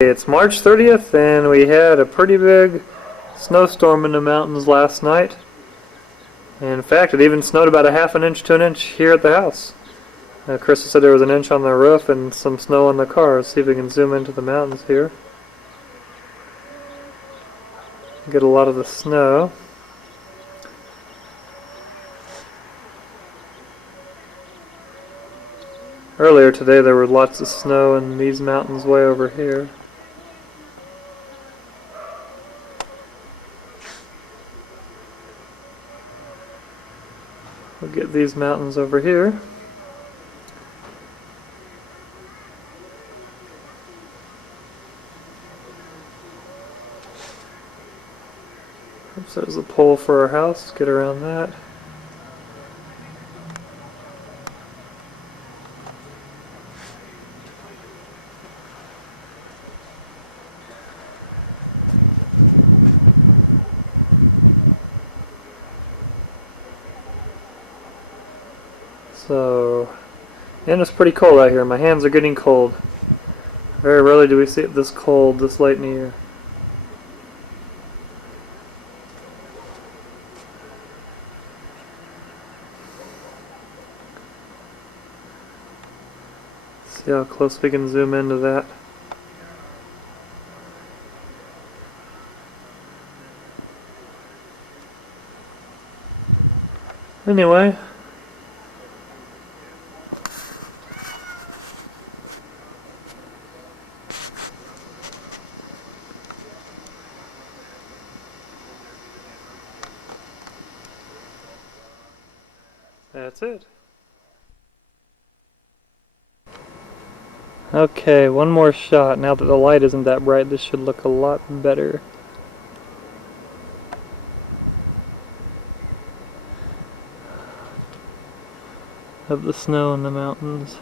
It's March 30th and we had a pretty big snowstorm in the mountains last night. In fact, it even snowed about a half an inch to an inch here at the house. Krista said there was an inch on the roof and some snow on the car. Let's see if we can zoom into the mountains here. Get a lot of the snow. Earlier today there were lots of snow in these mountains way over here. We'll get these mountains over here. Oops, there's a pole for our house. Get around that. And it's pretty cold out here. My hands are getting cold. Very rarely do we see it this cold this late in the year. See how close we can zoom into that. Anyway. That's it. Okay, one more shot. Now that the light isn't that bright, this should look a lot better. Of the snow in the mountains.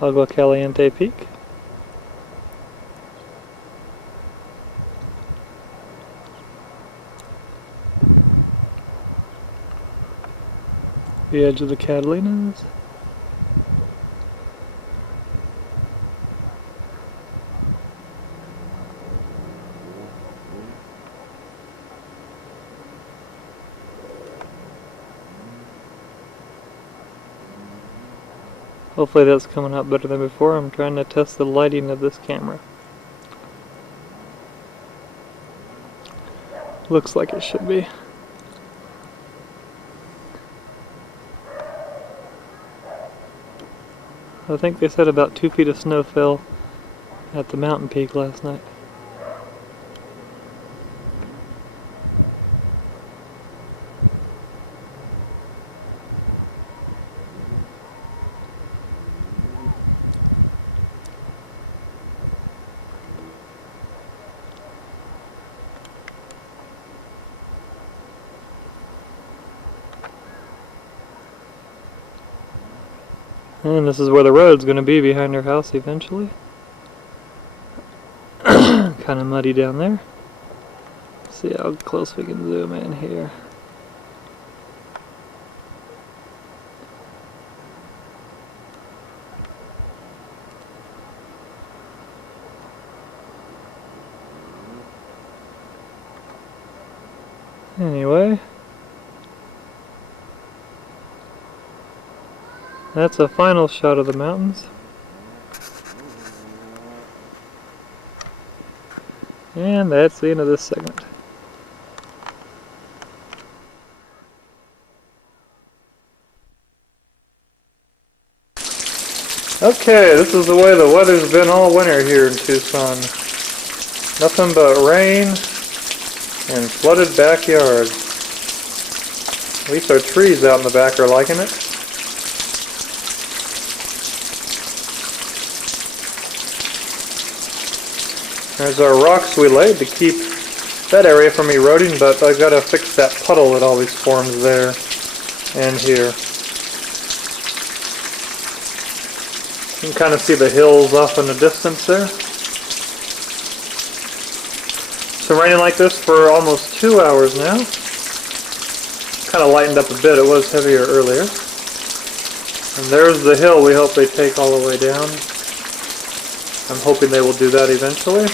Agua Caliente Peak. The edge of the Catalinas. Hopefully that's coming out better than before. I'm trying to test the lighting of this camera. Looks like it should be. I think they said about 2 feet of snow fell at the mountain peak last night. And this is where the road's going to be behind our house eventually. Kind of muddy down there. See how close we can zoom in here. Anyway. That's a final shot of the mountains. And that's the end of this segment. Okay, this is the way the weather's been all winter here in Tucson. Nothing but rain and flooded backyard. At least our trees out in the back are liking it. There's our rocks we laid to keep that area from eroding, but I gotta fix that puddle that always forms there and here. You can kind of see the hills off in the distance there. It's been raining like this for almost 2 hours now. Kind of lightened up a bit. It was heavier earlier. And there's the hill we hope they take all the way down. I'm hoping they will do that eventually.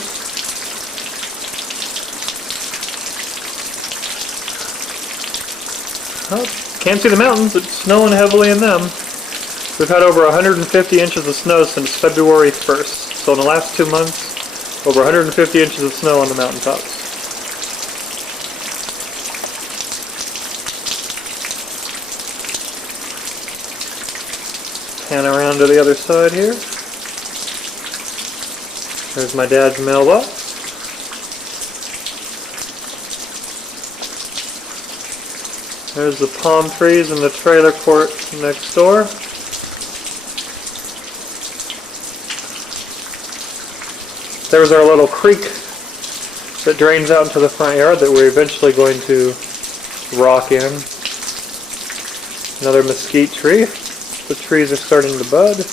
Oh, can't see the mountains. It's snowing heavily in them. We've had over 150 inches of snow since February 1st. So in the last 2 months, over 150 inches of snow on the mountaintops. Pan around to the other side here. There's my dad's mailbox. There's the palm trees and the trailer court next door. There's our little creek that drains out into the front yard that we're eventually going to rock in. Another mesquite tree. The trees are starting to bud.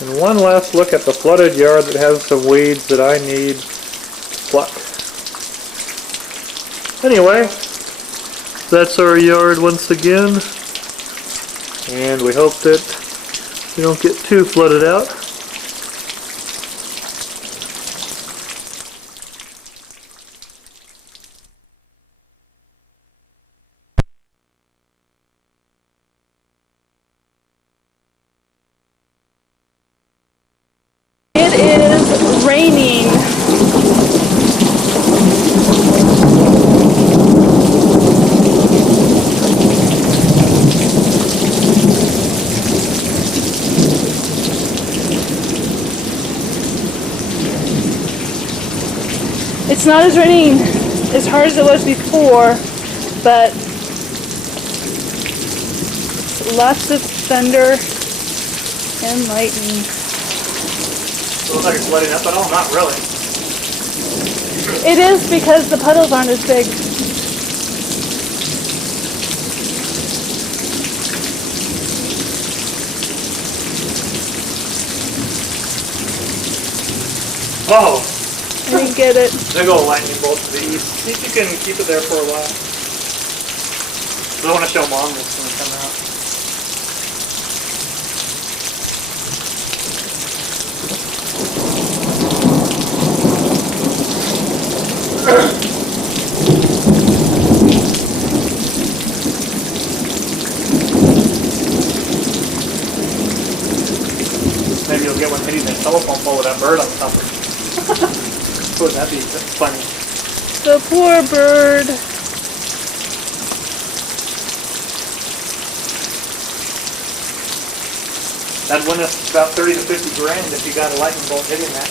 And one last look at the flooded yard that has some weeds that I need to pluck. Anyway, that's our yard once again. And we hope that we don't get too flooded out. It is raining. It's not as raining as hard as it was before, but lots of thunder and lightning. It looks like it's letting up at all? Not really. It is because the puddles aren't as big. Oh! I didn't get it. Big old lightning bolt to the east. See if you can keep it there for a while. I want to show Mom this when it comes out. Maybe you'll get one hitting the telephone pole with that bird on top of it. Wouldn't that be funny? The poor bird. That'd win us about 30 to 50 grand if you got a lightning bolt hitting that.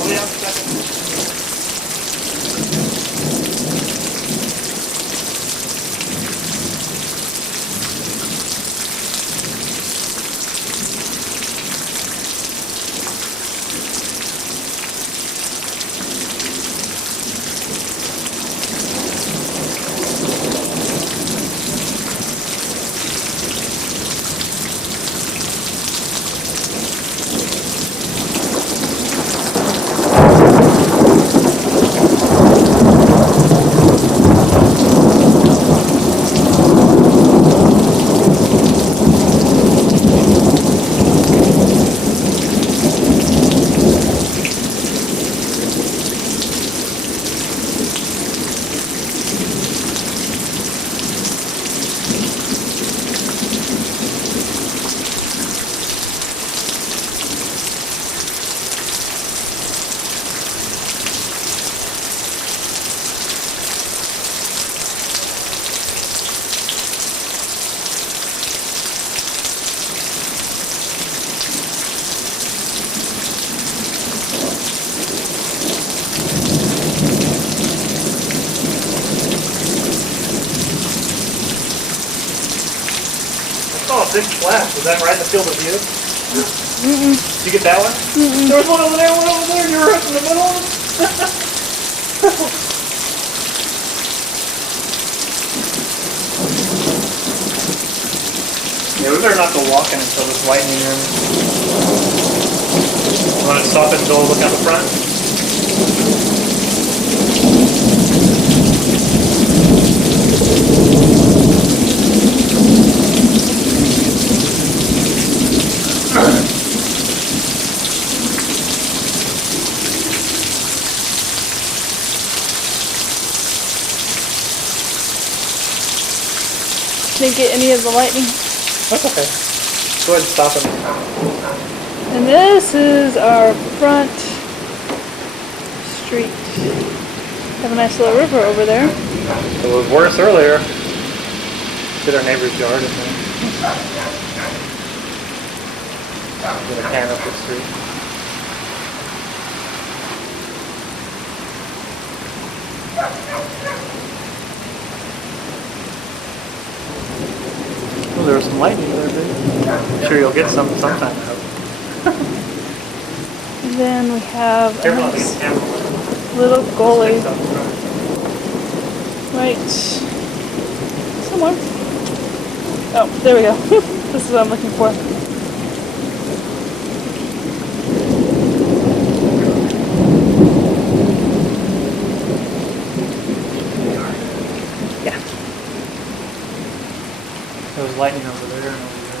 Oh, yeah, second. Oh, a big flash. Was that right in the field of view? Mm-mm. Did you get that one? Mm-mm. There was one over there, and you were right in the middle of it. better not go walking until this lightning ends. You want to stop and go look out the front? Didn't get any of the lightning. That's okay. Go ahead and stop it. And this is our front street. Have a nice little river over there. It was worse earlier. Did our neighbor's yard and then get a can up the street. Oh, there was some lightning there, dude. I'm sure you'll get some sometime. I hope. And then we have a Careful, I nice think it's little gully camera. right somewhere. Oh, there we go. This is what I'm looking for. Yeah. There was lightning over there and over there.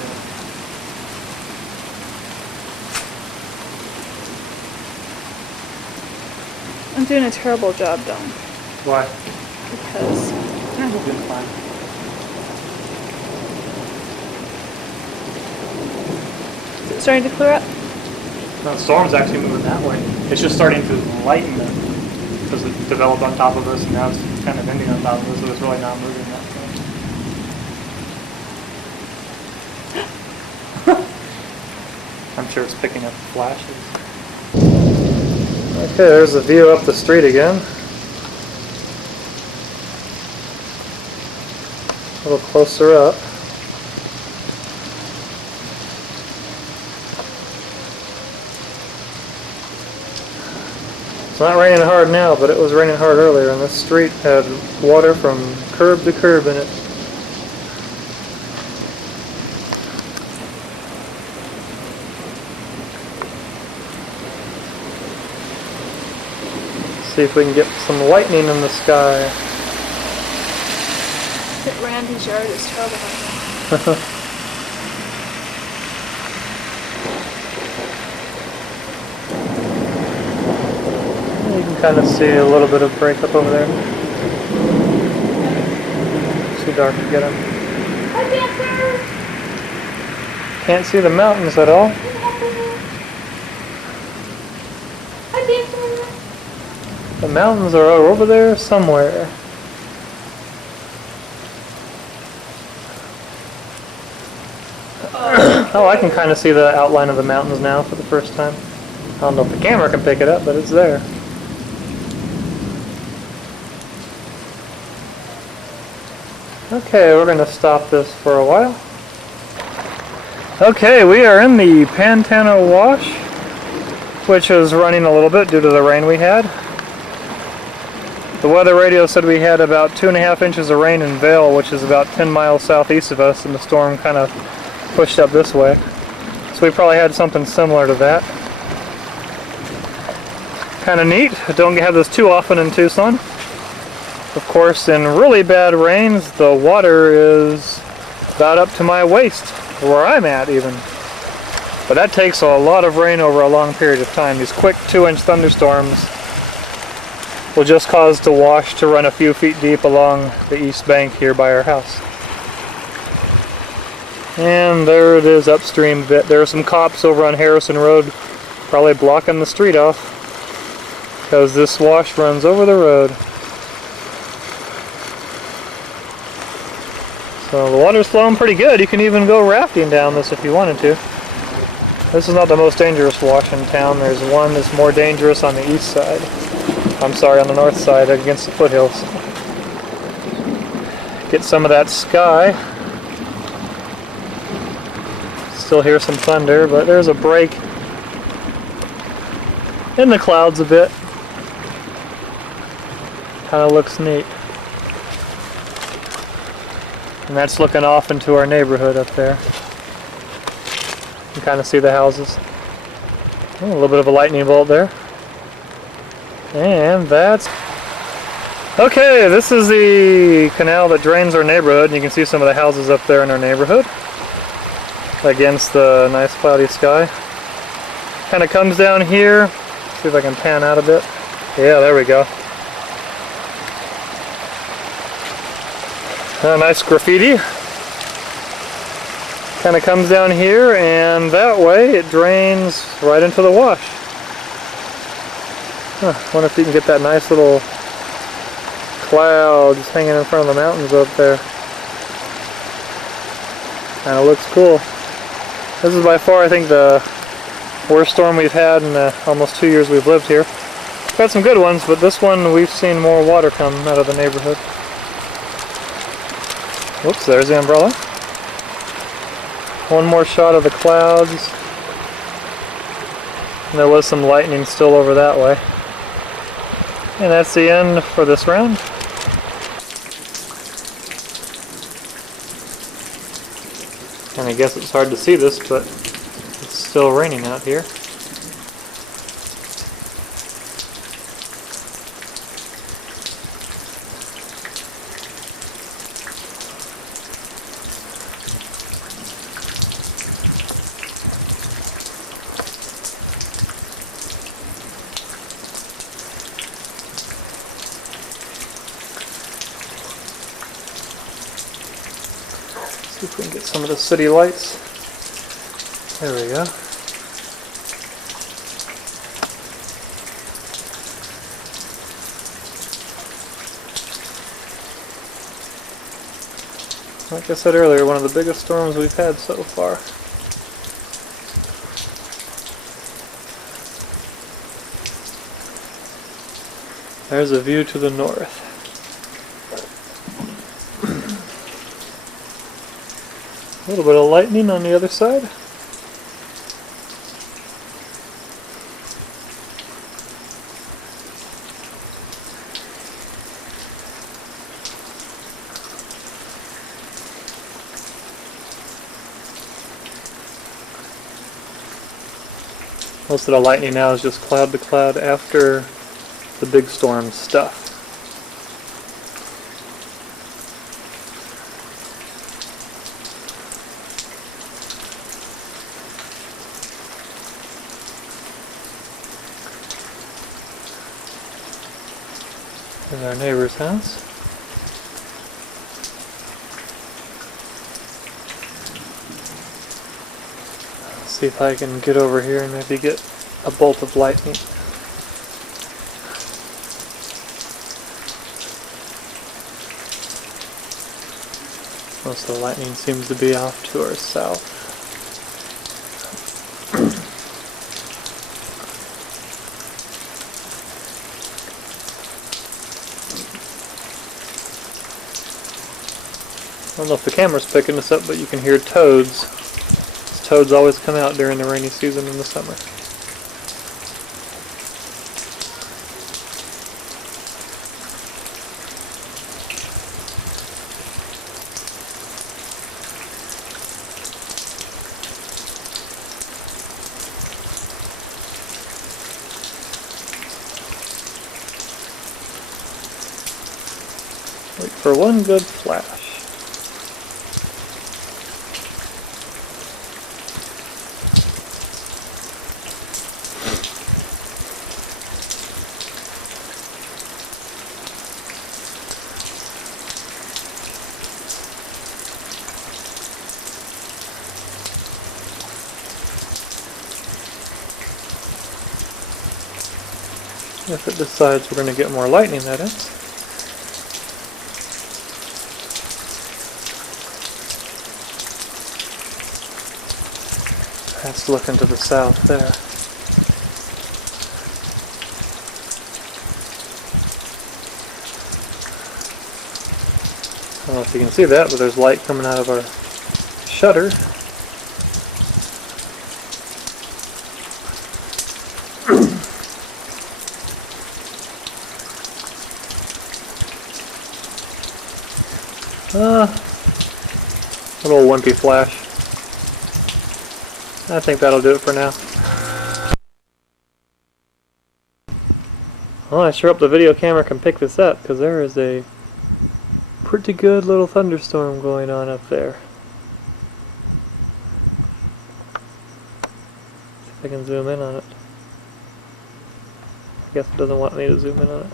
I'm doing a terrible job though, Why? because We're doing fine. is it starting to clear up? No, the storm's actually moving that way. It's just starting to lighten them because it developed on top of us and now it's kind of ending on top of us, so it's really not moving that way. I'm sure it's picking up flashes. Okay, there's the view up the street again. A little closer up. It's not raining hard now, but it was raining hard earlier, and this street had water from curb to curb in it. See if we can get some lightning in the sky. Randy's yard is terrible right now. You can kind of see a little bit of breakup over there. Too dark to get them. Can't see the mountains at all. The mountains are over there somewhere. Oh, I can kind of see the outline of the mountains now for the first time. I don't know if the camera can pick it up, but it's there. Okay, we're going to stop this for a while. Okay, we are in the Pantano Wash, which is running a little bit due to the rain we had. The weather radio said we had about 2.5 inches of rain in Vail, which is about 10 miles southeast of us, and the storm kind of pushed up this way. So we probably had something similar to that. Kind of neat. Don't have this too often in Tucson. Of course, in really bad rains, the water is about up to my waist, where I'm at even. But that takes a lot of rain over a long period of time. These quick 2-inch thunderstorms will just cause the wash to run a few feet deep along the east bank here by our house. And there it is upstream a bit. There are some cops over on Harrison Road probably blocking the street off because this wash runs over the road. So the water's flowing pretty good. You can even go rafting down this if you wanted to. This is not the most dangerous wash in town. There's one that's more dangerous on the east side. I'm sorry, on the north side against the foothills. Get some of that sky. Still hear some thunder, but there's a break in the clouds a bit. Kind of looks neat. And that's looking off into our neighborhood up there. can kind of see the houses. Oh, a little bit of a lightning bolt there. And that's... Okay, this is the canal that drains our neighborhood, and you can see some of the houses up there in our neighborhood against the nice cloudy sky. Kind of comes down here. See if I can pan out a bit. Yeah, there we go. Nice graffiti. Kind of comes down here, and that way it drains right into the wash. Wonder if you can get that nice little cloud just hanging in front of the mountains up there. Kind of looks cool. This is by far, I think, the worst storm we've had in the almost 2 years we've lived here. We've had some good ones, but this one we've seen more water come out of the neighborhood. Whoops, there's the umbrella. One more shot of the clouds. And there was some lightning still over that way. And that's the end for this round. And I guess it's hard to see this, but it's still raining out here. See if we can get some of the city lights. There we go. Like I said earlier, one of the biggest storms we've had so far. There's a view to the north. A little bit of lightning on the other side. Most of the lightning now is just cloud to cloud after the big storm stuff. There's our neighbor's house. Let's see if I can get over here and maybe get a bolt of lightning. Most of the lightning seems to be off to our south. I don't know if the camera's picking this up, but you can hear toads. Toads always come out during the rainy season in the summer. Wait for one good flash. If it decides we're going to get more lightning, that is. That's looking to the south there. I don't know if you can see that, but there's light coming out of our shutter. A little wimpy flash. I think that'll do it for now. Well, I sure hope the video camera can pick this up, because there is a pretty good little thunderstorm going on up there. See if I can zoom in on it. I guess it doesn't want me to zoom in on it.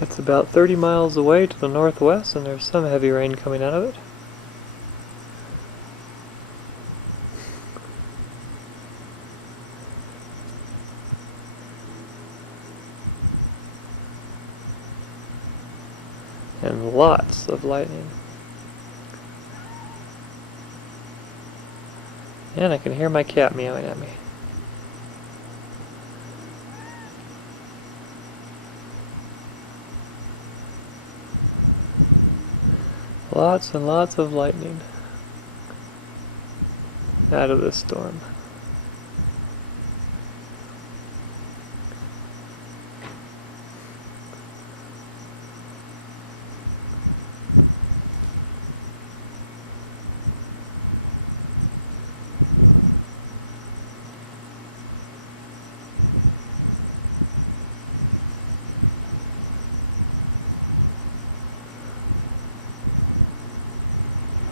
It's about 30 miles away to the northwest, and there's some heavy rain coming out of it. And lots of lightning. And I can hear my cat meowing at me. Lots and lots of lightning out of this storm.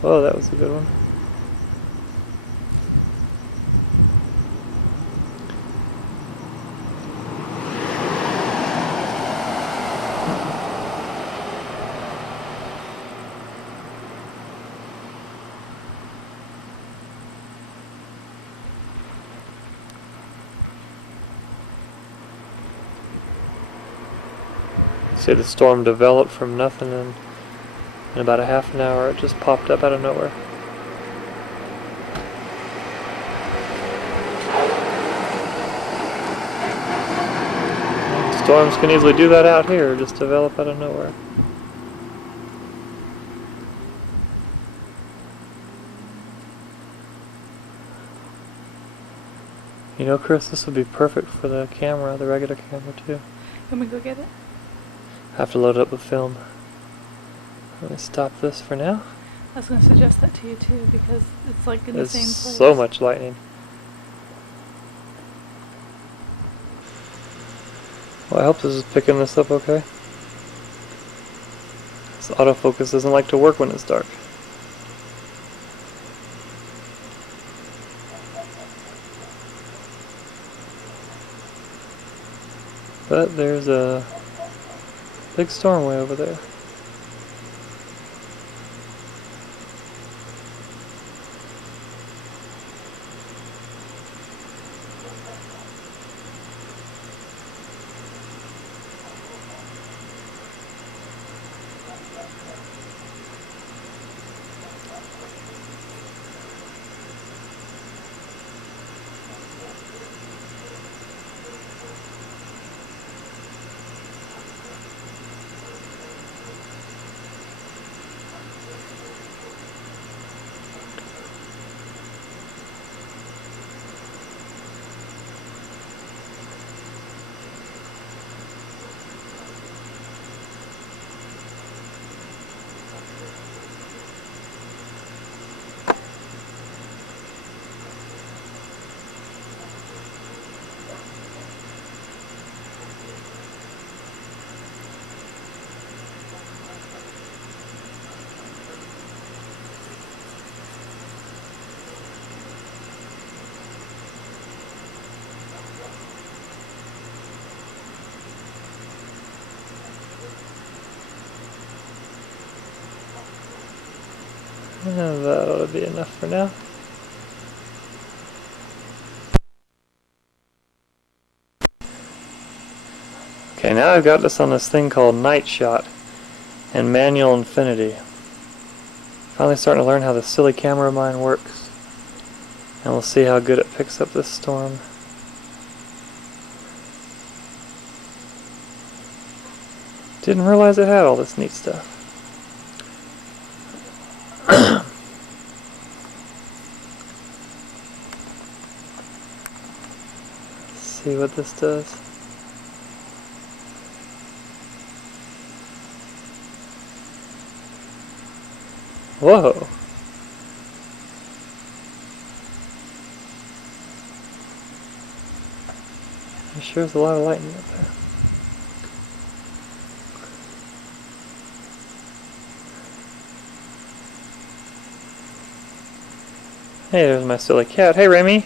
Oh, that was a good one. See, the storm developed from nothing, and in about a half an hour it just popped up out of nowhere. Storms can easily do that out here, just develop out of nowhere. You know, Chris, this would be perfect for the camera, the regular camera too. Can we go get it? I have to load it up with film. Let me stop this for now. I was going to suggest that to you too, because it's like in There's the same place. so much lightning. Well, I hope this is picking this up okay. This autofocus doesn't like to work when it's dark. But there's a big storm way over there. That ought to be enough for now. Okay, now I've got this on this thing called Night Shot and Manual Infinity. Finally starting to learn how the silly camera of mine works. And we'll see how good it picks up this storm. Didn't realize it had all this neat stuff. See what this does. Whoa. There sure is a lot of lightning up there. Hey, there's my silly cat. Hey, Remy.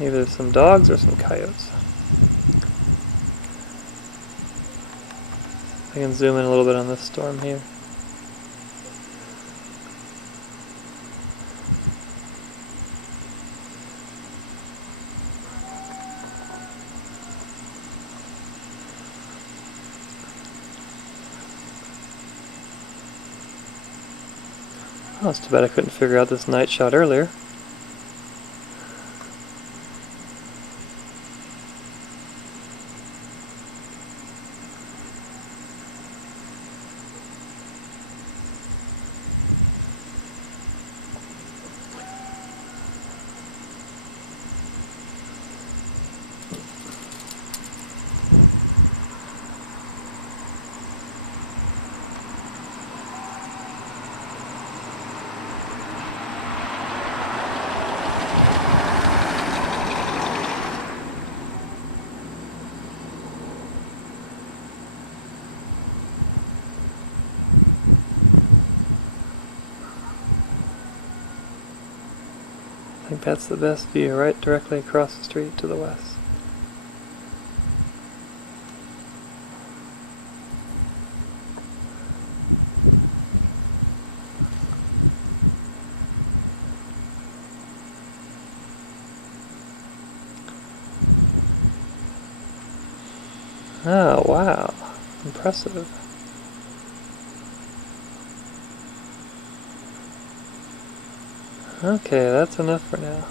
Either some dogs or some coyotes. I can zoom in a little bit on this storm here. Oh, it's too bad I couldn't figure out this night shot earlier. I think that's the best view, right directly across the street to the west. Oh, wow. Impressive. Okay, that's enough for now.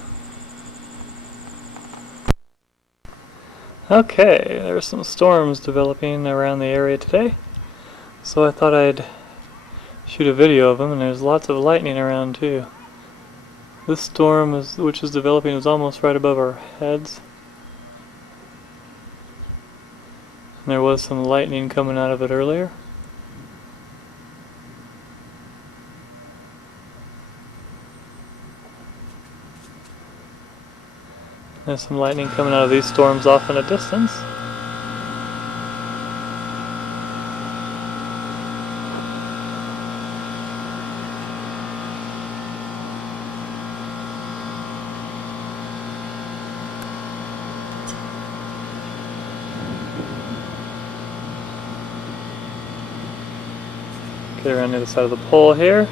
Okay, there's some storms developing around the area today, so I thought I'd shoot a video of them, and there's lots of lightning around too. This storm, which is developing, is almost right above our heads. And there was some lightning coming out of it earlier. There's some lightning coming out of these storms off in a distance. Get around the other side of the pole here.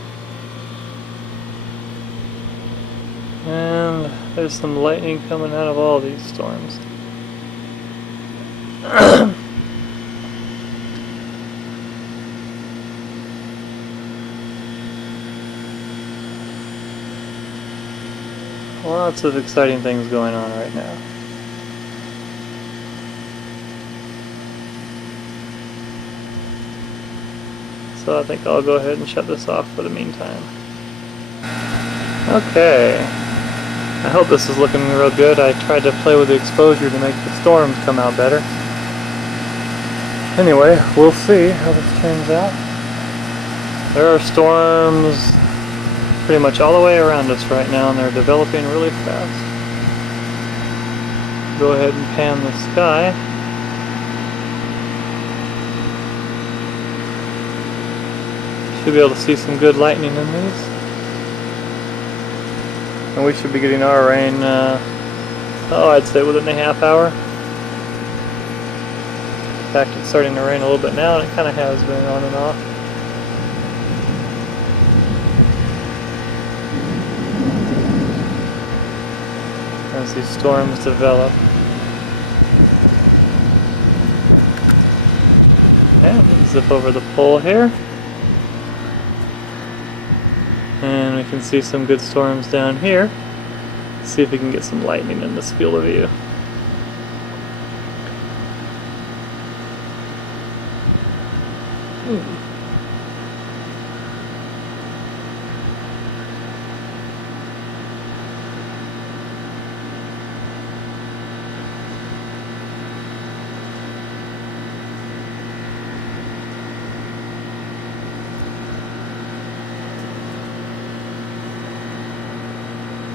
And there's some lightning coming out of all these storms. Lots of exciting things going on right now. So I think I'll go ahead and shut this off for the meantime. Okay. I hope this is looking real good. I tried to play with the exposure to make the storms come out better. Anyway, we'll see how this turns out. There are storms pretty much all the way around us right now, and they're developing really fast. Go ahead and pan the sky. Should be able to see some good lightning in these. And we should be getting our rain, I'd say within a half hour. In fact, it's starting to rain a little bit now, and it kind of has been on and off. As these storms develop. And zip over the pole here. And we can see some good storms down here. See if we can get some lightning in this field of view.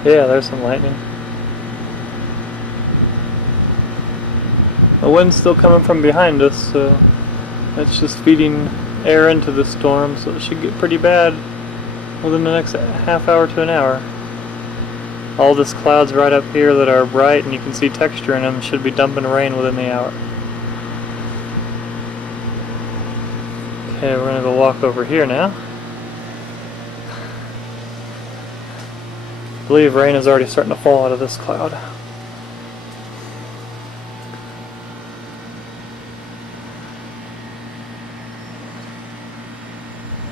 Yeah, there's some lightning. The wind's still coming from behind us, so that's just feeding air into the storm, so it should get pretty bad within the next half hour to an hour. All this clouds right up here that are bright and you can see texture in them should be dumping rain within the hour. Okay, we're gonna go walk over here now. I believe rain is already starting to fall out of this cloud.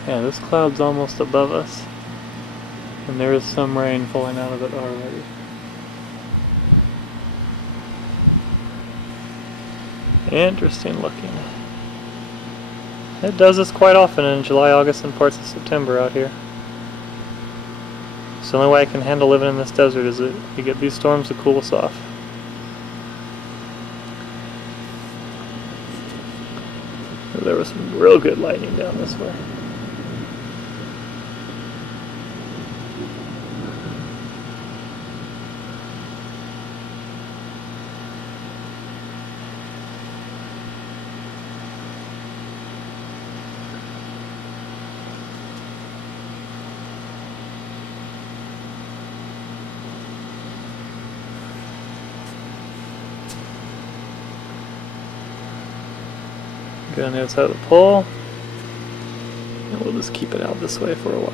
Yeah, this cloud's almost above us, and there is some rain falling out of it already. Interesting looking. It does this quite often in July, August, and parts of September out here. It's the only way I can handle living in this desert is that you get these storms to cool us off. There was some real good lightning down this way. Go on the other side of the pole, and we'll just keep it out this way for a while.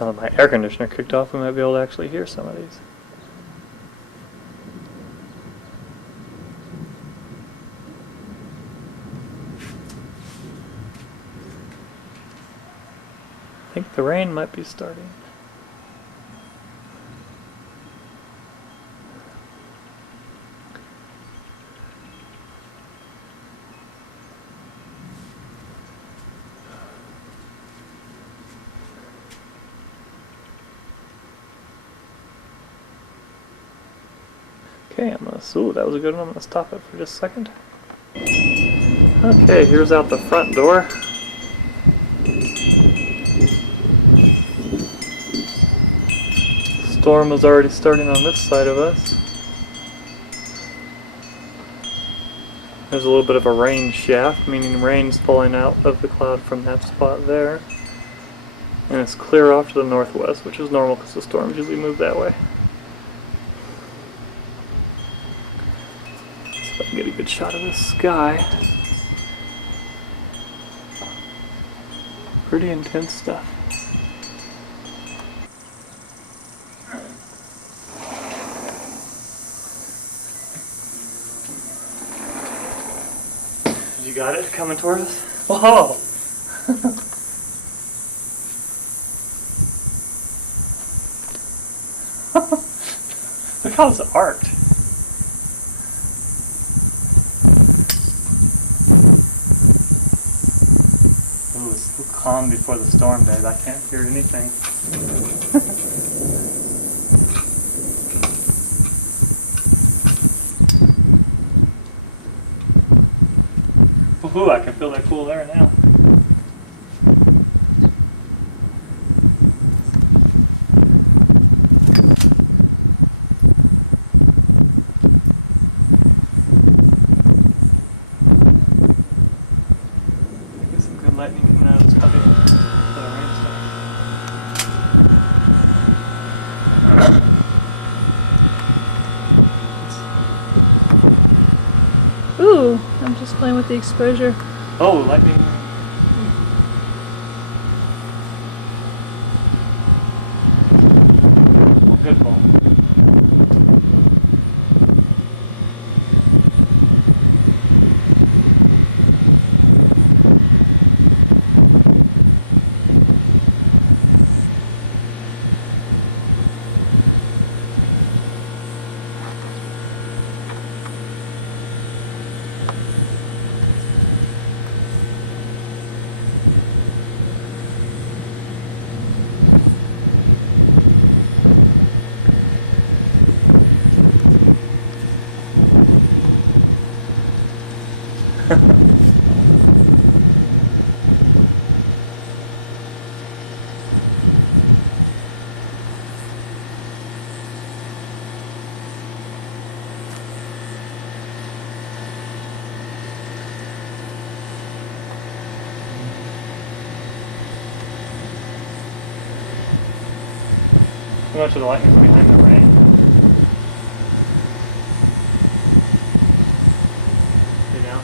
Now that my air conditioner kicked off, we might be able to actually hear some of these. I think the rain might be starting. Okay, ooh, that was a good one. I'm gonna stop it for just a second. Okay, here's out the front door. Storm was already starting on this side of us. There's a little bit of a rain shaft, meaning rain's falling out of the cloud from that spot there. And it's clear off to the northwest, which is normal because the storms usually move that way. So I can get a good shot of the sky. Pretty intense stuff. You got it coming toward us? Whoa! Look how it's arced. Ooh, it's so calm before the storm, babe. I can't hear anything. Ooh, I can feel that cool air now. and lightning coming out of this puppy. The rain stuff. Ooh, I'm just playing with the exposure. Oh, lightning. Good ball. How much of the lightning is behind the rain? You know?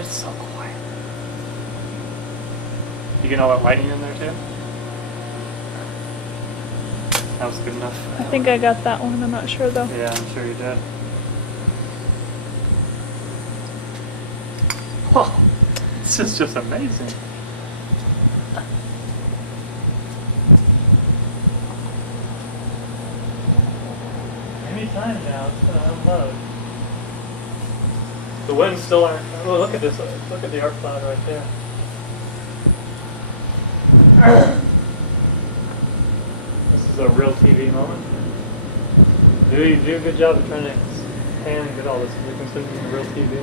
It's so quiet. You get all that lightning in there too? That was good enough. I think I got that one. I'm not sure though. Yeah, I'm sure you did. Oh, this is just amazing. Anytime now, it's gonna unload. The winds still aren't. Oh, look at this. Look at the arc cloud right there. This is a real TV moment. You do a good job of trying to pan and get all this. You can see it in real TV.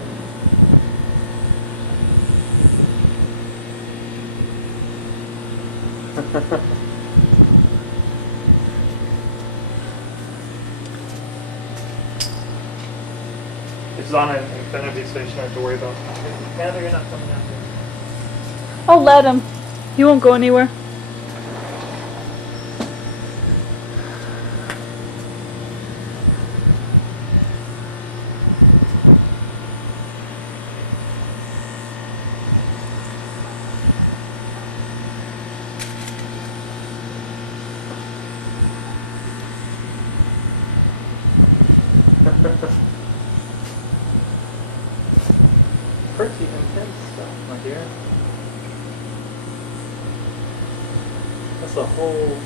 It's on an infinity, so you shouldn't have to worry about it. Heather, you're not coming out here. I'll let him. He won't go anywhere. Pretty intense stuff, my dear.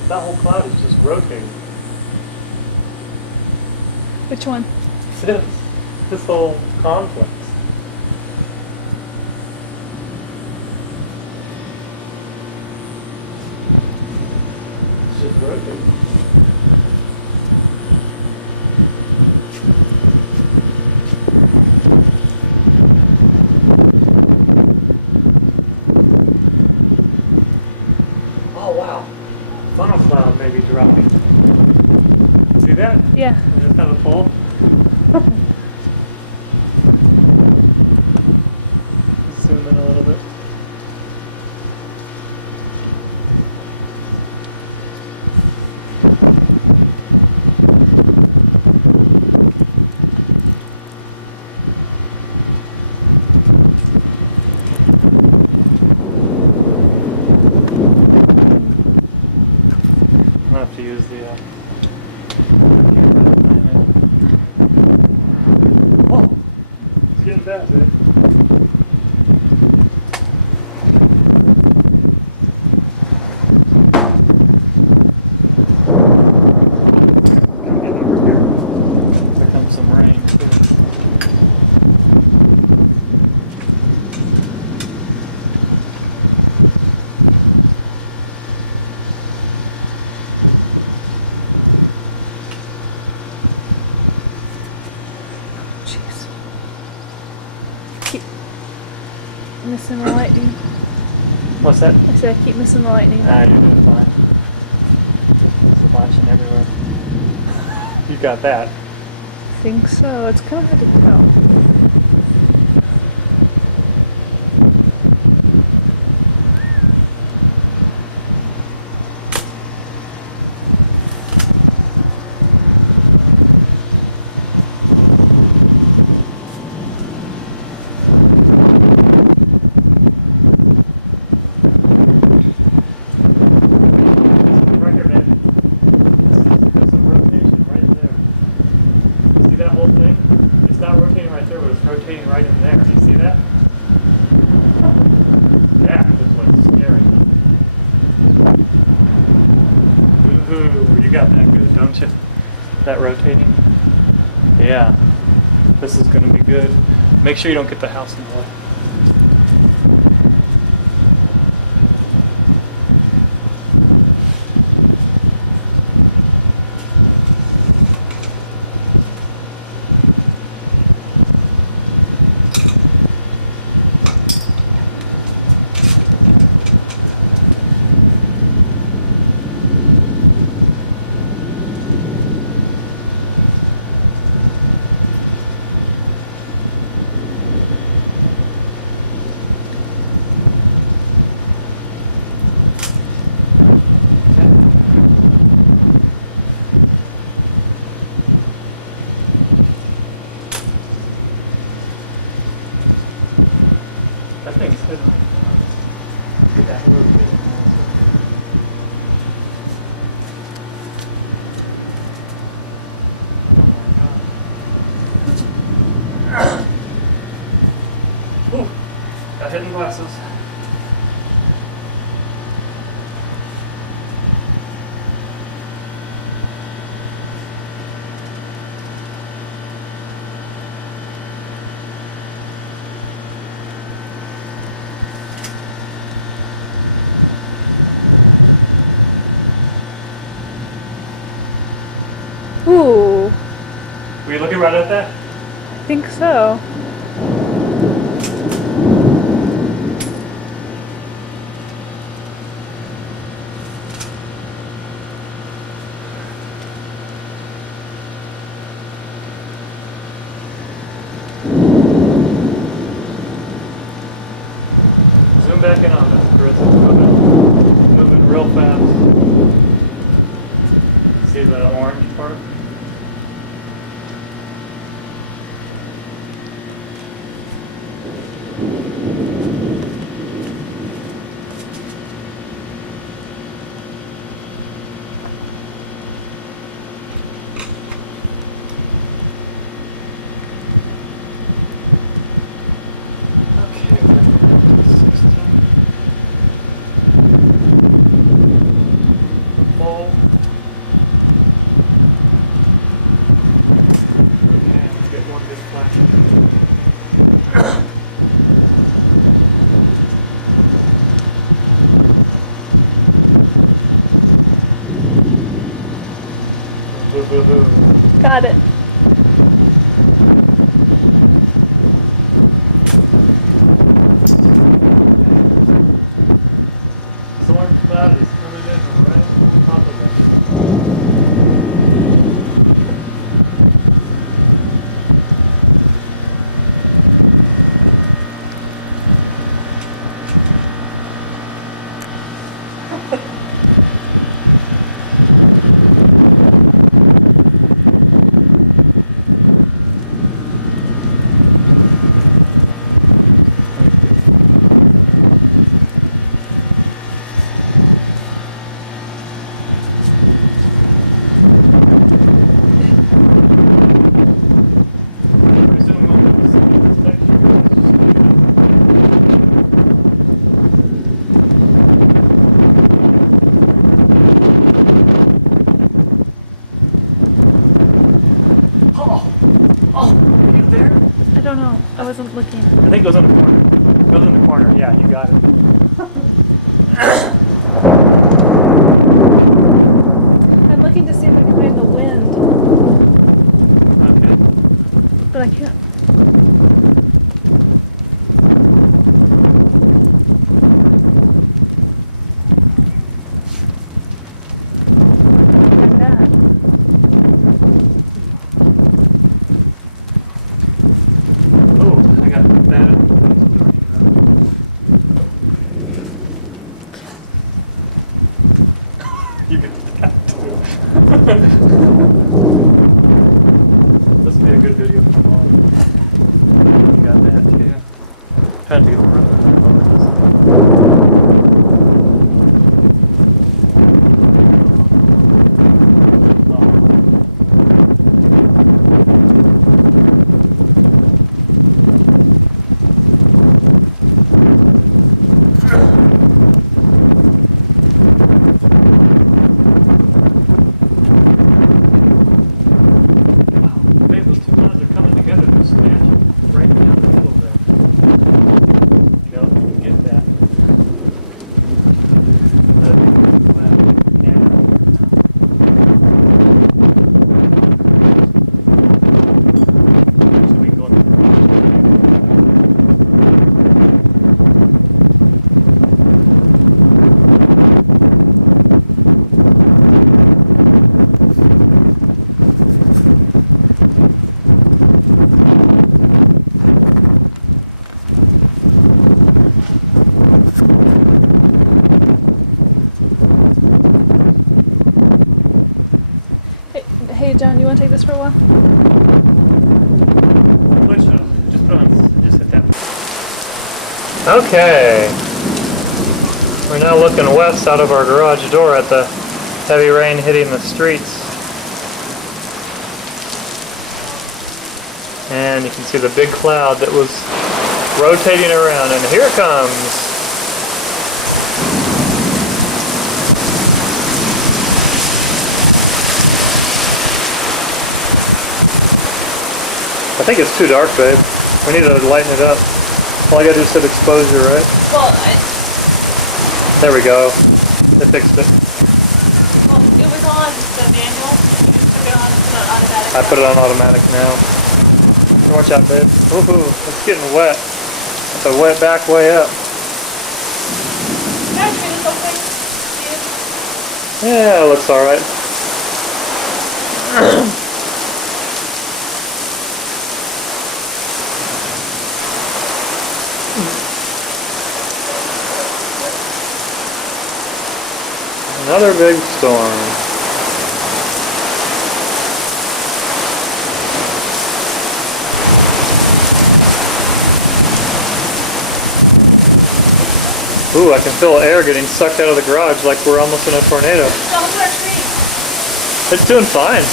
That whole cloud is just rotating. Which one? This whole complex. It's just rotating. Oh wow, funnel cloud may be dropping. See that? Yeah. Is that kind of full? Zoom in a little bit. I'm gonna have to use the whoa! It's getting fast, eh? Gotta get over here. There comes some rain too. Jeez. Keep missing the lightning. What's that? I said I keep missing the lightning. Ah, you're doing fine. Splashing everywhere. You got that. I think so. It's kind of hard to tell. that whole thing? It's not rotating right there, but it's rotating right in there. You see that? That is what's scary. Ooh, you got that good, don't you? That rotating? Yeah. This is going to be good. Make sure you don't get the house in the way. That thing's hidden. Get that rotating. Ooh, got hidden glasses. Ooh, Were you looking right at that? I think so. Zoom back in on this, Chris. It's moving real fast. See the orange part? Okay, 16. Full. Okay, let's get one good flash. Got it. Storm cloud is coming in right on top of it. Oh, are you there? I don't know. I wasn't looking. I think it goes in the corner. It goes in the corner. Yeah, you got it. I'm looking to see if I can find the wind, Okay. but I can't. Like that. Oh, I got that. You can do that too. This would be a good video for tomorrow. You got that too. Trying to get the roof over this. clouds are coming together to smash right down the middle there. You know, you get that. Hey, John, you want to take this for a while? Which just put on, just hit that. Okay. We're now looking west out of our garage door at the heavy rain hitting the streets. And you can see the big cloud that was rotating around, and here it comes. I think it's too dark, babe. We need to lighten it up. All I gotta do is set exposure, right? Well, There we go. They fixed it. well, it was on the manual. You just took it on and put it on automatic. I put it on automatic now. Watch out, babe. Ooh, it's getting wet. It's a wet back way up. Can I do this whole thing? Yeah, it looks alright. Another big storm. Ooh, I can feel air getting sucked out of the garage like we're almost in a tornado. So look at our tree. It's doing fine.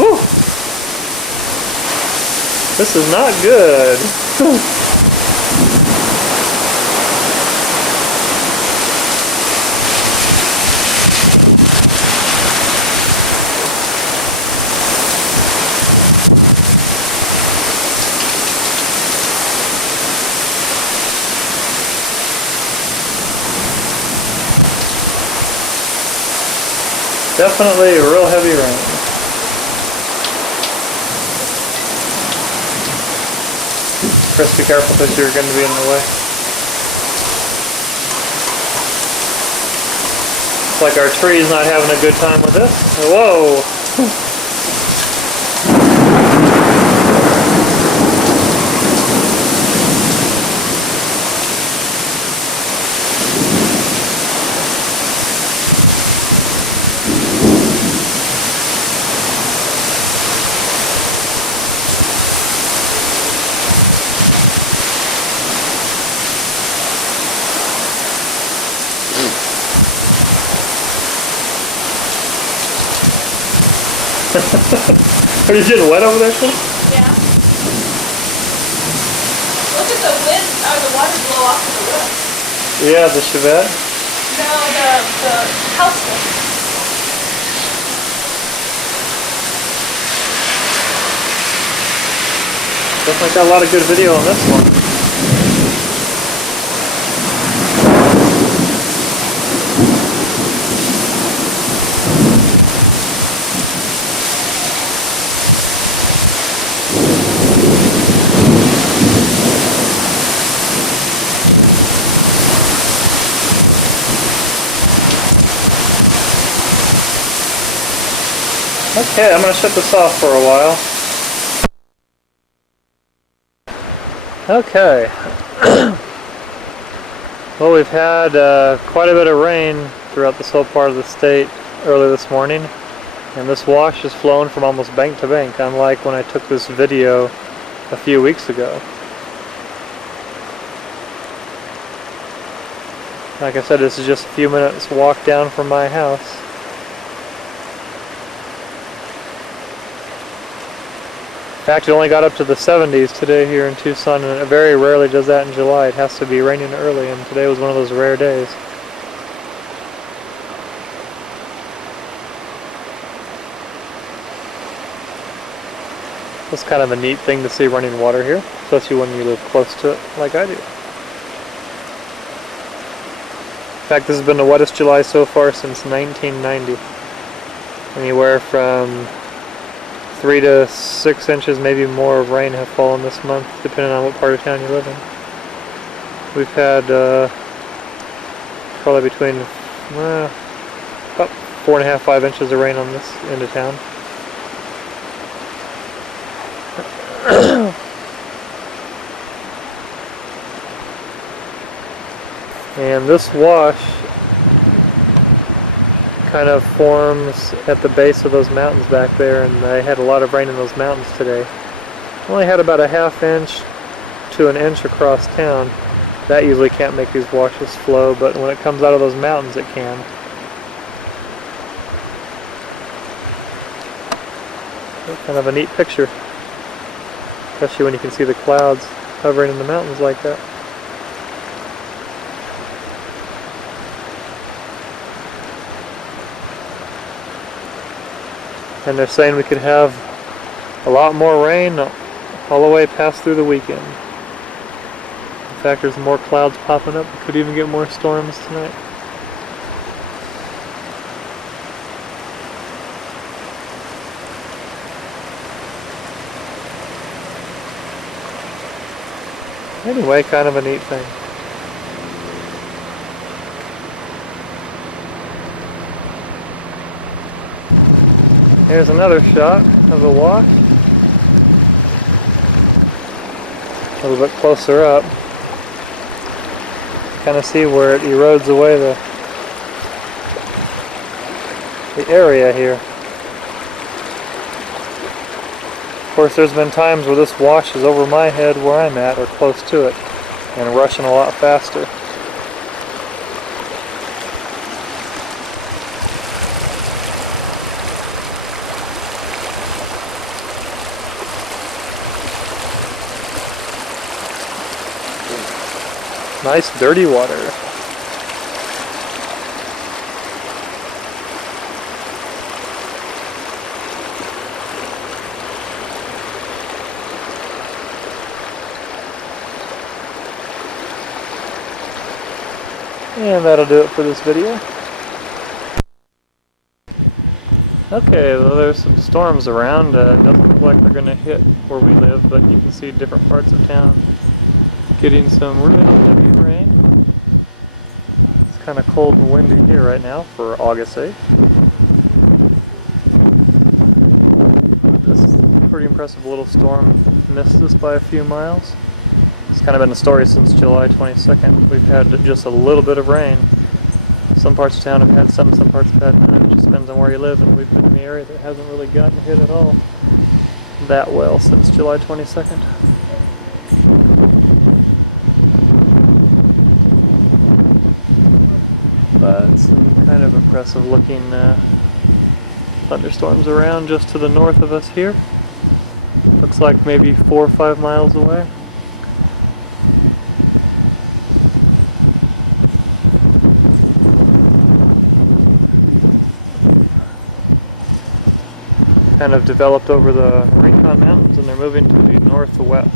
Whew. This is not good. Definitely a real heavy rain. Chris, be careful because you're going to be in the way. It's like our tree's not having a good time with this. Whoa! Are you getting wet over there, Chris? Yeah. Look at the wind, or the water blow off of the roof. Yeah, the Chevette. No, the house roof. Definitely got a lot of good video on this one. Okay, I'm going to shut this off for a while. Okay. Well, we've had quite a bit of rain throughout this whole part of the state early this morning, and this wash has flown from almost bank to bank, unlike when I took this video a few weeks ago. Like I said, this is just a few minutes walk down from my house. In fact, it only got up to the 70s today here in Tucson, and it very rarely does that in July. It has to be raining early, and today was one of those rare days. It's kind of a neat thing to see running water here, especially when you live close to it like I do. In fact, this has been the wettest July so far since 1990. Anywhere from 3 to 6 inches, maybe more, of rain have fallen this month, depending on what part of town you live in. We've had probably between about 4.5, 5 inches of rain on this end of town. And this wash kind of forms at the base of those mountains back there, and I had a lot of rain in those mountains today. Only had about a 1/2 inch to an inch across town. That usually can't make these washes flow, but when it comes out of those mountains it can. Kind of a neat picture, especially when you can see the clouds hovering in the mountains like that. And they're saying we could have a lot more rain all the way past through the weekend. In fact, there's more clouds popping up. We could even get more storms tonight. Anyway, kind of a neat thing. Here's another shot of a wash. A little bit closer up. Kind of see where it erodes away the area here. Of course, there's been times where this wash is over my head where I'm at, or close to it, and rushing a lot faster. Nice dirty water. And that'll do it for this video. Okay, well, there's some storms around. It doesn't look like they're going to hit where we live, but you can see different parts of town getting some really heavy rain. It's kind of cold and windy here right now for August 8th. This is a pretty impressive little storm. Missed us by a few miles. It's kind of been a story since July 22nd. We've had just a little bit of rain. Some parts of town have had some parts have had none. It just depends on where you live, and we've been in the area that hasn't really gotten hit at all that well since July 22nd. But some kind of impressive looking thunderstorms around just to the north of us here. Looks like maybe 4 or 5 miles away. Kind of developed over the Rincon Mountains, and they're moving to the northwest.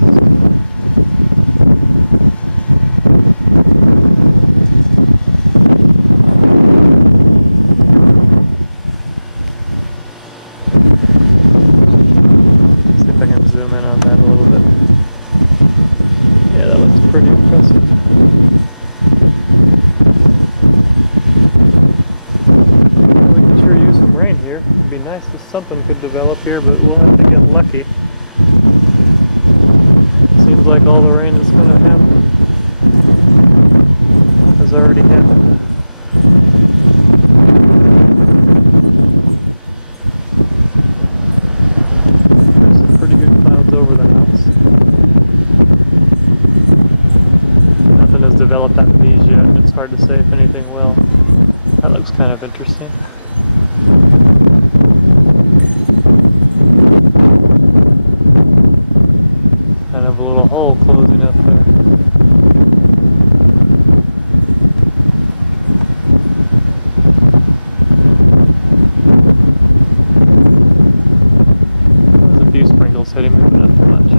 See if I can zoom in on that a little bit. Yeah, that looks pretty impressive. We can sure use some rain here. It'd be nice if something could develop here, but we'll have to get lucky. Seems like all the rain that's going to happen has already happened. There's some pretty good clouds over the house. Nothing has developed out of these yet, and it's hard to say if anything will. That looks kind of interesting. Kind of a little hole closing up there. There's a few sprinkles Tropical City moving up much.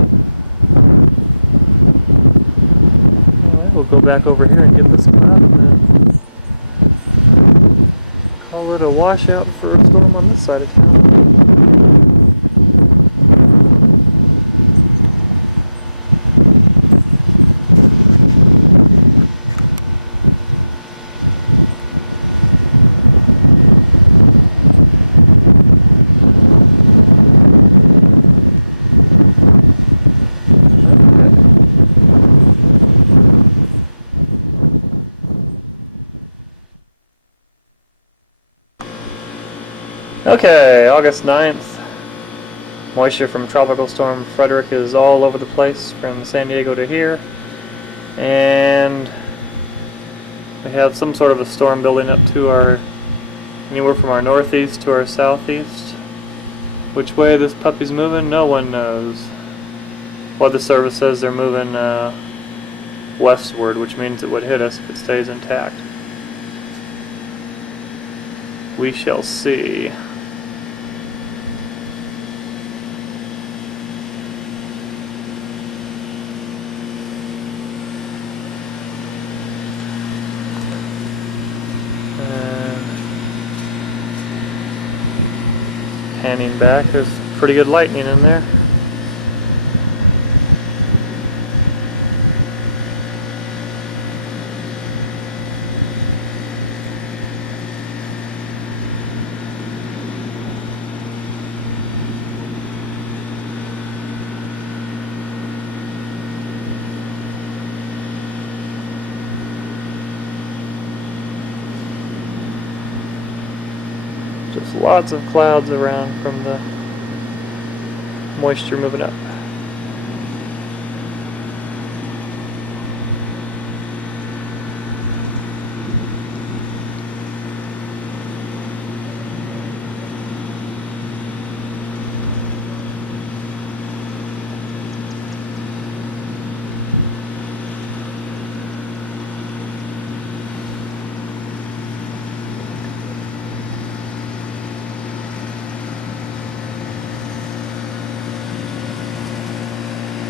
Anyway, we'll go back over here and get this cloud and then call it a washout for a storm on this side of town. Okay, August 9th. Moisture from Tropical Storm Frederick is all over the place from San Diego to here. And we have some sort of a storm building up to our, anywhere from our northeast to our southeast. Which way this puppy's moving, no one knows. Weather Service says they're moving westward, which means it would hit us if it stays intact. We shall see. Panning back, there's pretty good lightning in there. Just lots of clouds around from the moisture moving up.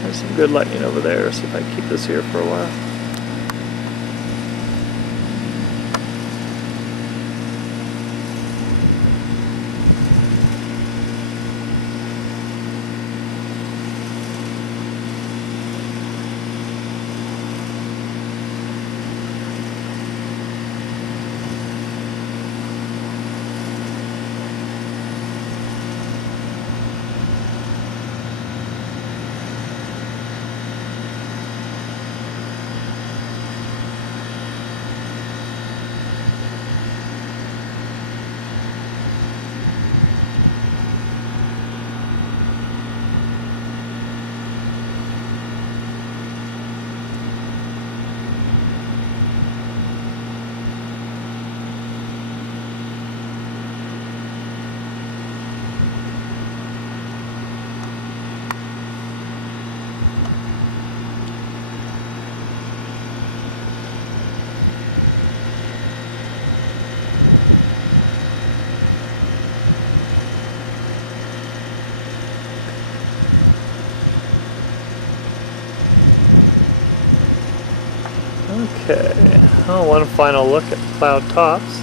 There's some good lightning over there. See if I can keep this here for a while. Okay, oh, one final look at cloud tops.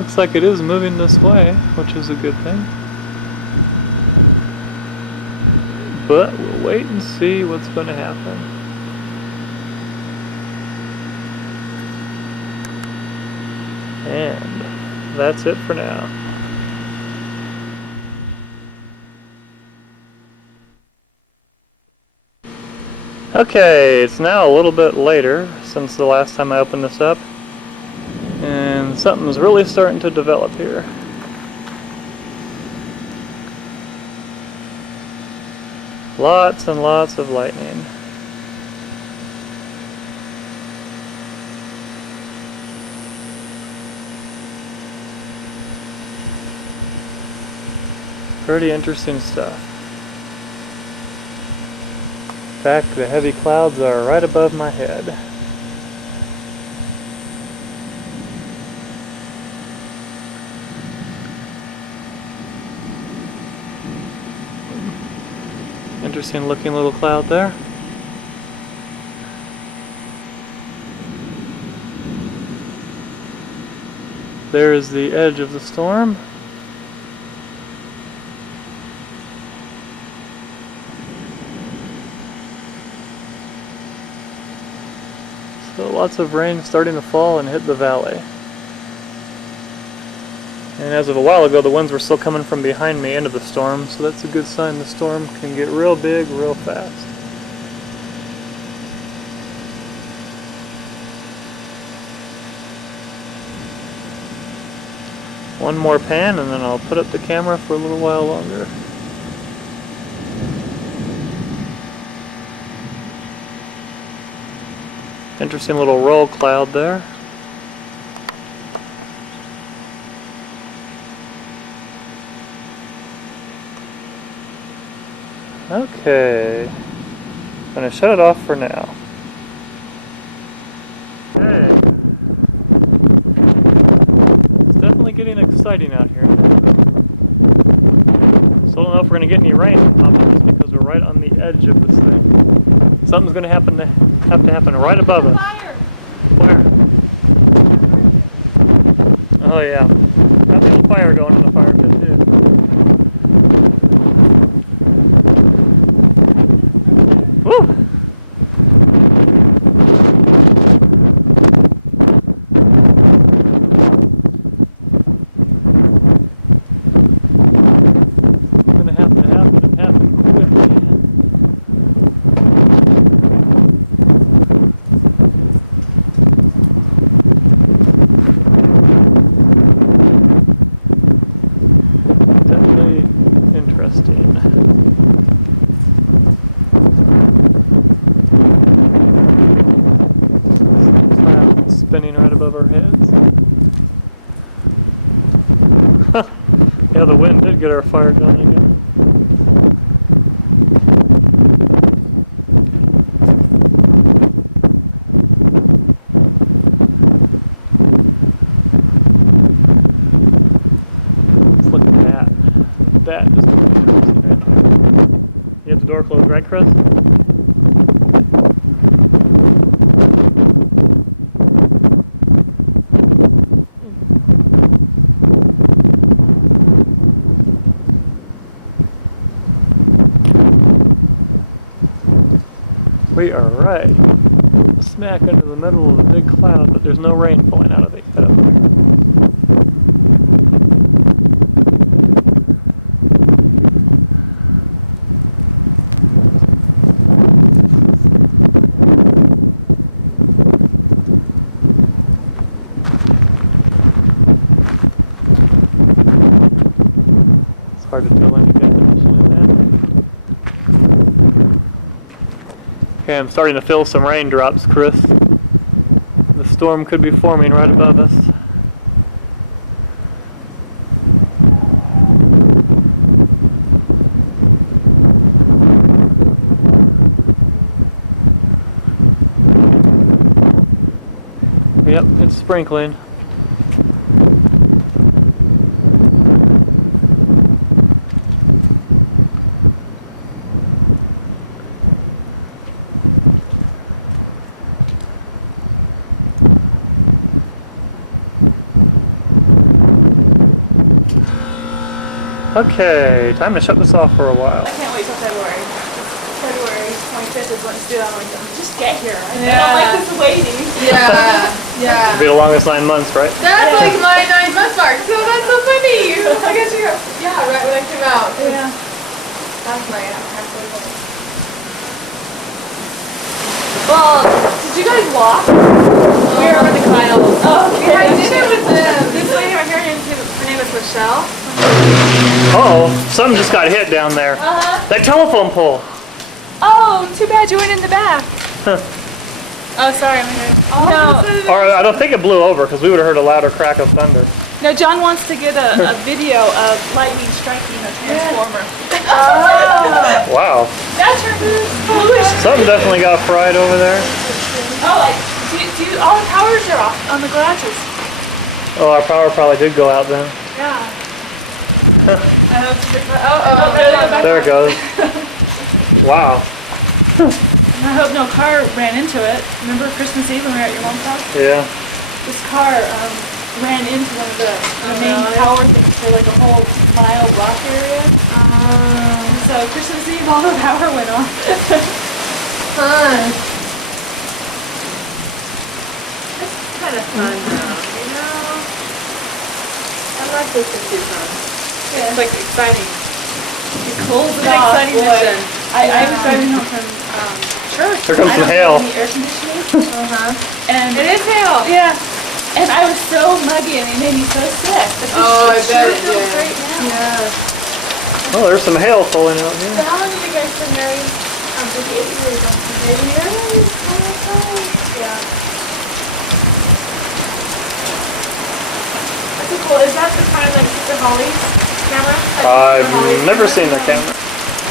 Looks like it is moving this way, which is a good thing. But we'll wait and see what's going to happen. And that's it for now. Okay, it's now a little bit later since the last time I opened this up, and something's really starting to develop here. Lots and lots of lightning. Pretty interesting stuff. In fact, the heavy clouds are right above my head. Interesting looking little cloud there. There is the edge of the storm. So lots of rain starting to fall and hit the valley. And as of a while ago, the winds were still coming from behind me into the storm, so that's a good sign the storm can get real big real fast. One more pan and then I'll put up the camera for a little while longer. Interesting little roll cloud there. Okay, I'm gonna shut it off for now. Okay. It's definitely getting exciting out here. Still don't know if we're gonna get any rain on top of this because we're right on the edge of this thing. Something's gonna have to happen right above us. Fire! Where? Oh yeah. Got the old fire going in the fire pit too. Woo! It's gonna have to happen and happen quickly. Definitely interesting. Clouds spinning right above our heads. Yeah, the wind did get our fire going again. Let's look at that. That is pretty interesting right there. You have the door closed, right, Chris? We are right smack into the middle of a big cloud, but there's no rain falling out of it yet up there. It's hard to tell any definition of that. Okay, I'm starting to feel some raindrops, Chris. The storm could be forming right above us. Yep, it's sprinkling. Okay, time to shut this off for a while. I can't wait till February. February 25th is when it's due. I'm like, just get here. I don't like this waiting. Yeah, yeah. It'll be the longest 9 months, right? That's like my 9-month mark, so that's so funny. I got you. Yeah, right when I came out. Yeah. That's my halfway point. Well, did you guys walk? We were with the Kyle. Oh, okay. I did it with them. This lady right here, her name is Michelle. Uh-oh, something just got hit down there. That telephone pole. Oh, too bad you weren't in the back. Oh, sorry, I'm here. Oh, no. Or I don't think it blew over because we would have heard a louder crack of thunder. No, John wants to get a video of lightning striking a transformer. Oh. Wow. That's her foolish. Something definitely got fried over there. Oh, like, all the powers are off on the garages. Oh, our power probably did go out then. Yeah. I hope it's there it goes. Wow. I hope no car ran into it. Remember Christmas Eve when we were at your mom's house? Yeah. This car ran into one of the main tower things for like a whole mile block area. So Christmas Eve, all the power went off. Fun. It's kind of fun though, you know? I like this in Tucson. Yeah. It's like exciting. It cools It's it an off. exciting Boy. mission. I was driving home from church. Here comes I some don't hail. have any air conditioning. And It is hail. yeah. And I was so muggy and it made me so sick. But Oh, I it bet it feels did. great now. Yeah. Oh, there's some hail falling out So here. how long have you guys been married? 8 years. 8 years? Oh my gosh. Yeah. That's cool. Is that the kind of like Sister Holly's camera? Like Sister Holly's I've never camera? seen their camera.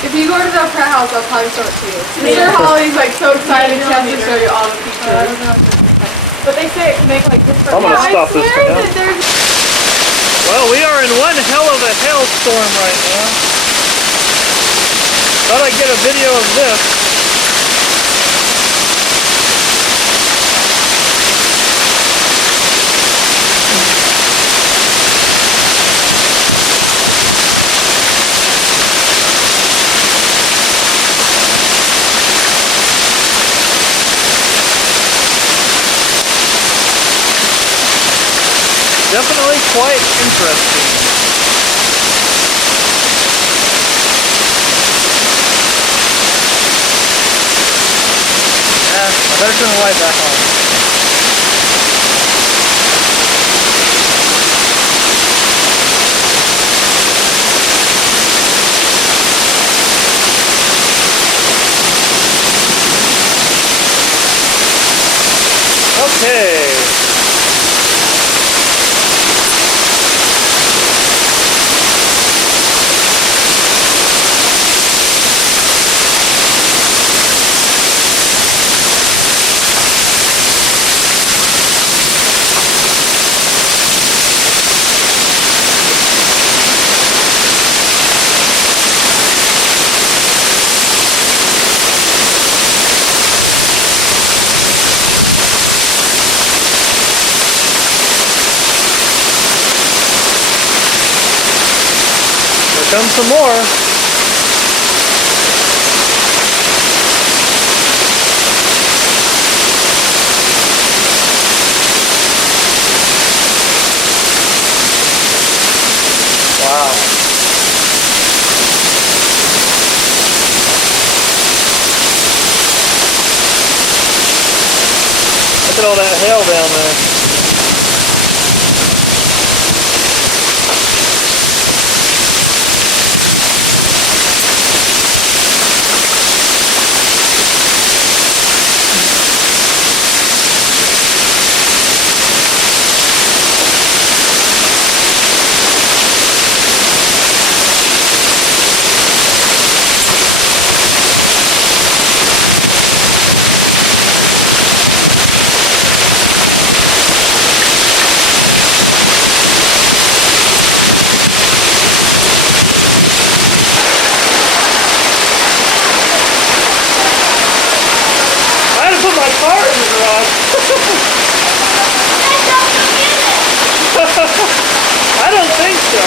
If you go to the prayer house, I'll probably show it to you. Sister Holly's like so excited she has to show you all the pictures. But they say it can make like different. I'm gonna stop this for now. There's Well, we are in one hell of a hailstorm right now. Thought I'd get a video of this. Definitely quite interesting. Yeah, I better turn the light back on. Okay. Here comes some more. Wow. Look at all that hail down there. I had to put my car in the garage. I don't think so.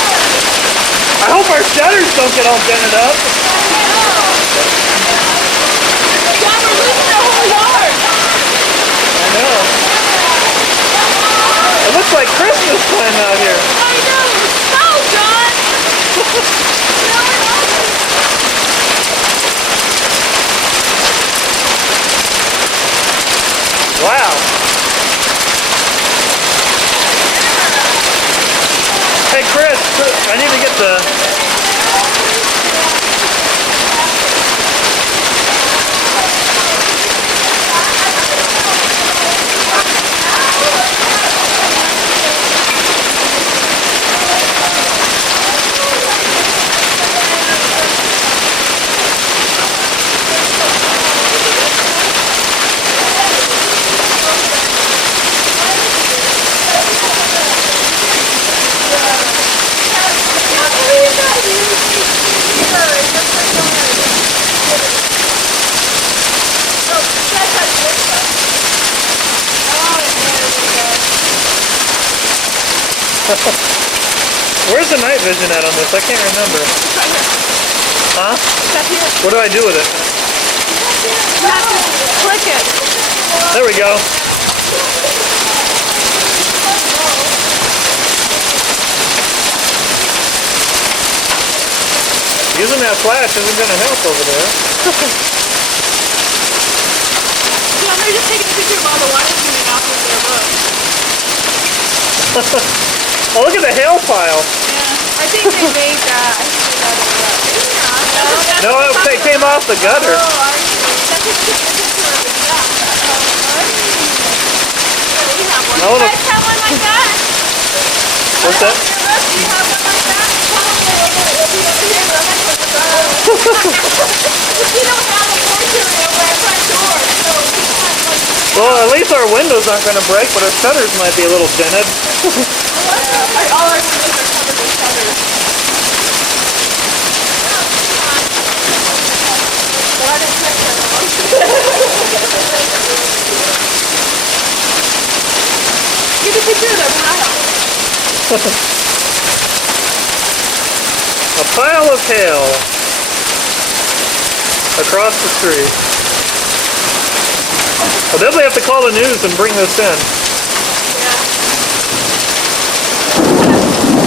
I hope our shutters don't get all dented up. Yeah, we're losing the whole yard. I know. It looks like Christmas time out here. I know. So, John. Wow. Hey Chris, I need to get the Where's the night vision at on this? I can't remember. Huh? What do I do with it? You have to click it. There we go. Using that flash isn't going to help over there. Yeah, they're just taking a picture of all the water coming off of their boat. Oh, look at the hail pile. Yeah. I think they made that. I think they got it up. No, it came off the gutter. Oh, I see. That's a picture of the duck. Yeah, we have one. No, You guys have one like that? What's that? Do you have one like that? Probably over here, but I'm not sure what's we don't have a mortuary over our front door, so we can't like... Well, at least our windows aren't going to break, but our shutters might be a little dented. All our windows are covered with shutters. Well, I didn't check that wrong. Get a picture of their pile. A pile of hail across the street. I'll definitely have to call the news and bring this in. Yeah.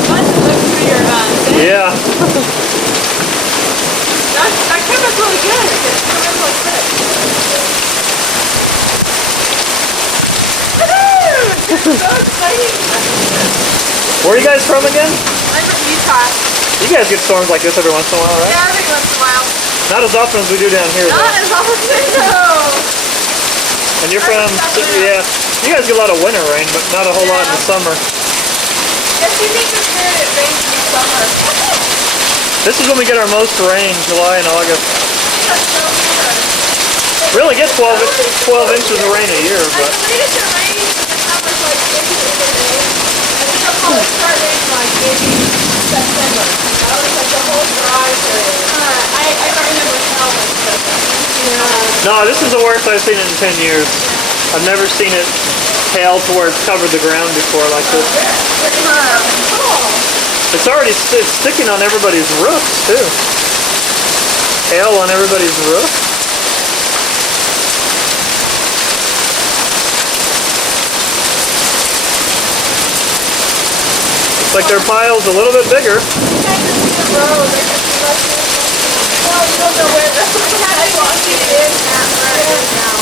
Fun to look through your thing. Yeah. That camera's really good. It's really quick. It's so exciting. Where are you guys from again? I'm from Utah. You guys get storms like this every once in a while, right? Yeah, every once in a while. Not as often as we do down here, Not though. as often, no. And you're from, yeah, you guys get a lot of winter rain, but not a whole lot in the summer. Yes, you think it's good it rains in the summer. This is when we get our most rain, July and August. That's so weird. Really get 12 inches of rain a year, I but believe it's raining in the summer, like maybe it's rain. And then it'll probably start raining like maybe September. That was like the whole dry period. I don't remember how much September. Yeah. no, this is the worst I've seen it in 10 years. I've never seen it hail to where it's covered the ground before like this. It's already sticking on everybody's roofs, too. Hail on everybody's roof. Looks like their pile's a little bit bigger. Well, you don't know where the walking is at where it is now.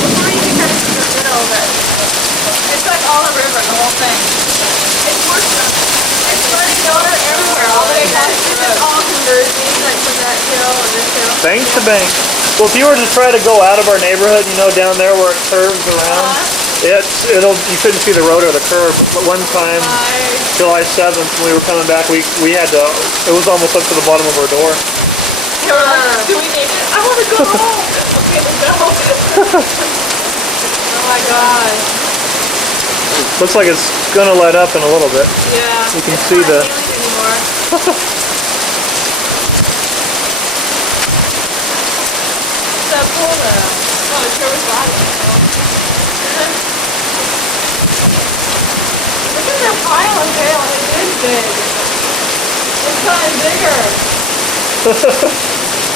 Before you can kind of see the middle of it. It's like all the river, the whole thing. It's worse than it's running water everywhere, all the way down. It's all converging, like from that hill and this hill. Bank to bank. Well, if you were to try to go out of our neighborhood, you know, down there where it curves around, you couldn't see the road or the curve. But one time, July 7th, when we were coming back, we had to, it was almost up to the bottom of our door. They were like, do we make it? I want to go home. Okay, we'll go. Oh my god. Looks like it's gonna let up in a little bit. Yeah. You can see the. Anymore. So cool though. Oh, it sure was body. Look at that pile of hail. It is big. It's gotten bigger.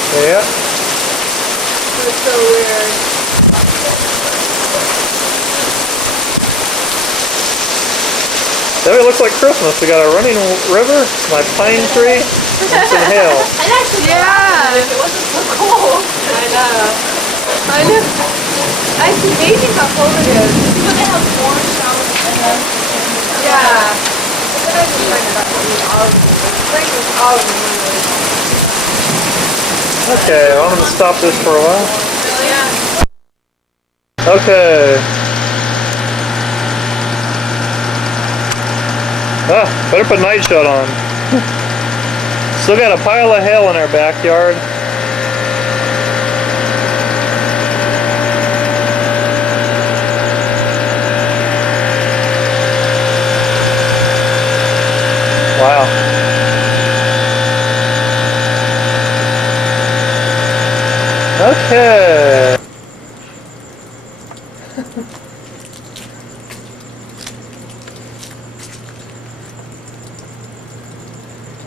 Yeah. It's so weird. That looks like Christmas. We got a running river, my pine tree, and some hail. And actually, yeah. If it wasn't so cold. I know. I know. It's amazing how cold it is. When they have warm showers and then. Yeah. But then I just like that all of them. Spring is all of them. Okay, well, I'm gonna stop this for a while. Yeah. Okay. Better put night shot on. Still got a pile of hail in our backyard. Wow. Okay.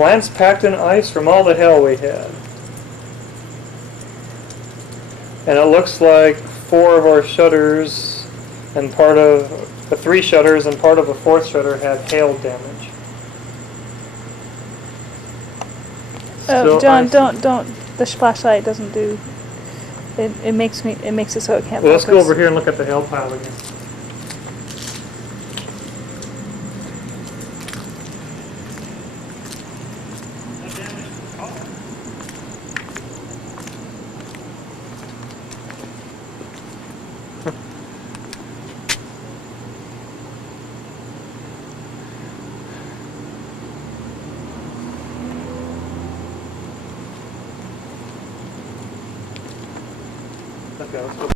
Plants packed in ice from all the hail we had. And it looks like 4 of our shutters and part of the 3 shutters and part of a 4th shutter had hail damage. Oh, Still John, ice. don't. The flashlight doesn't do. It makes it so it can't. Well, let's go focus. over here and look at the hail pile again. Okay, let's go.